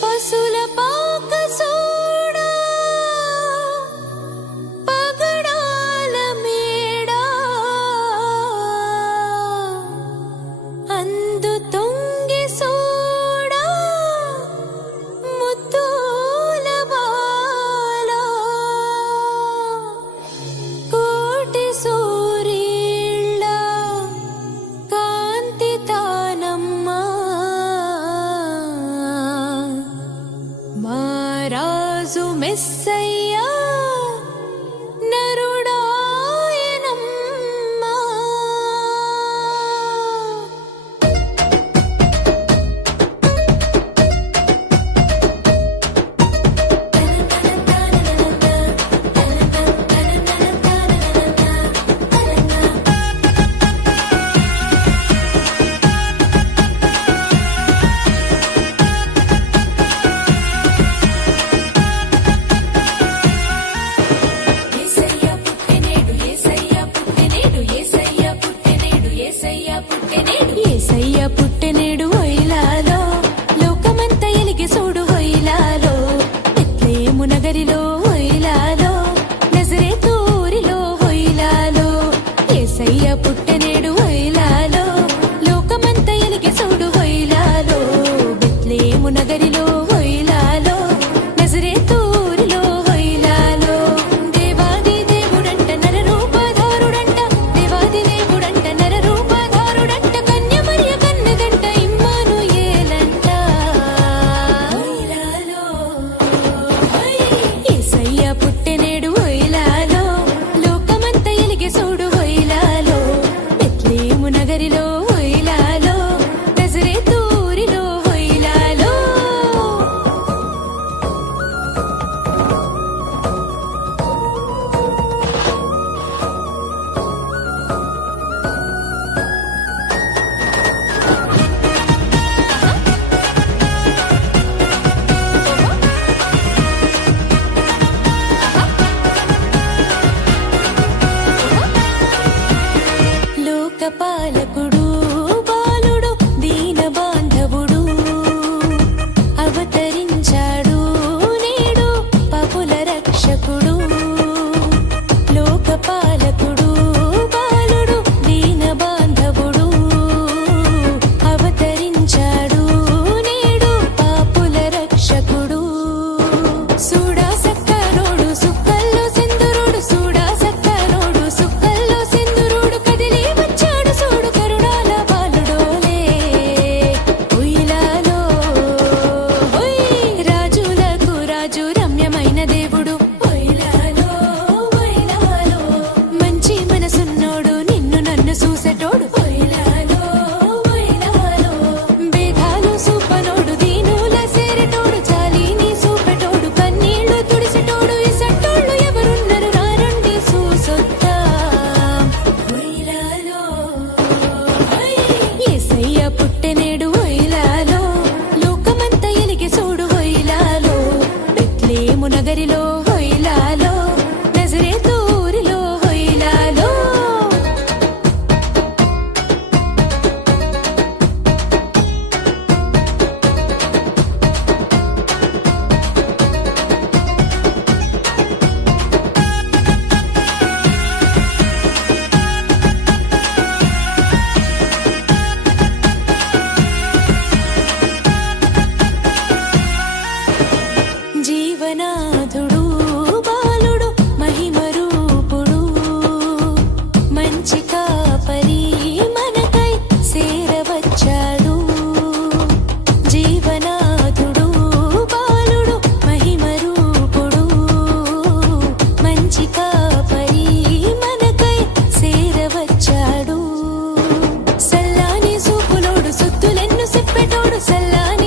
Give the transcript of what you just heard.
పసుల పాక సోడా పగడాల మేడా అందు తొంగి సోడా ముత్తుల బాల కోటి సూర్యుళ్ళ కాంతి తానమ్మ మారాజు మెస్సయ్యా నరుడాయనమ్మా. యేసయ్య పుట్టెనేడు హొయిలాలో లోకమంతా ఎలిగి చూడు హొయిలాలో బెత్లెహేము నగరిలో హొయిలాలో నజరేతు ఊరిలో హొయిలాలో యేసయ్య పుట్టెనేడు హొయిలాలో లోకమంతా ఎలిగి చూడు హొయిలాలో బెత్లెహేము నగరిలో హొయిలాలో నజరేతు ఊరిలో హొయిలాలో దేవాది దేవుడంట నరరూపధారుడంట దేవాది దేవుడంట నరరూపధారుడంట కన్య మరియ కన్నదంట ఇమ్మానుయేలంట హొయిలాలో యేసయ్య పుట్టెనేడు హొయిలాలో లోకమంతా ఎలిగి చూడు హొయిలాలో బెత్లెహేము నగరిలో హొయిలాలో నజరేతు ఊరిలో హొయిలాలో. లోకపాలకుడు బాలుడు దీన బాంధవుడు అవతరించాడు నేడు పాపుల రక్షకుడు. లోకపాలకుడు బాలుడు దీన బాంధవుడు అవతరించాడు నేడు పాపుల రక్షకుడు. సూడా సక్కనోడు సుక్కల్లో సింధురుడు సూడా సక్కనోడు సుక్కల్లో సింధురుడు కదిలి వచ్చాడు చూడు కరుణాల బాలుడోలే హొయిలాలో హొయ్ రాజులకు రాజు రమ్యమైన దేవుడు హొయిలాలో హొయిలాలో మంచి మనసున్నోడు నిన్ను నన్ను చూసేటోడు హొయిలాలో హొయిలాలో భేదాలు చూపనోడు దీనుల సేరటోడు జాలిని చూపెటోడు కన్నీళ్లు తుడిసెటోడు ఇసట్టోళ్ళు ఎవరున్నారు రారండి చూసొద్దాం హొయిలాలో యేసయ్య పుట్టెనేడు హొయిలాలో లోకమంతా ఎలిగి చూడు హొయిలాలో బెత్లెహేము నగరిలో హొయిలాలో నజరేతు ఊరిలో హొయిలాలో. జీవనాథుడు బాలుడు మహిమ రూపుడు మంచి కాపరి మనకై సేరవచ్చాడు. జీవనాథుడు బాలుడు మహిమ రూపుడు మంచి కాపరి మనకై సేరవచ్చాడు. సల్లాని సూపులోడు సుత్తులెన్ను చెప్పెటోడు సల్లాని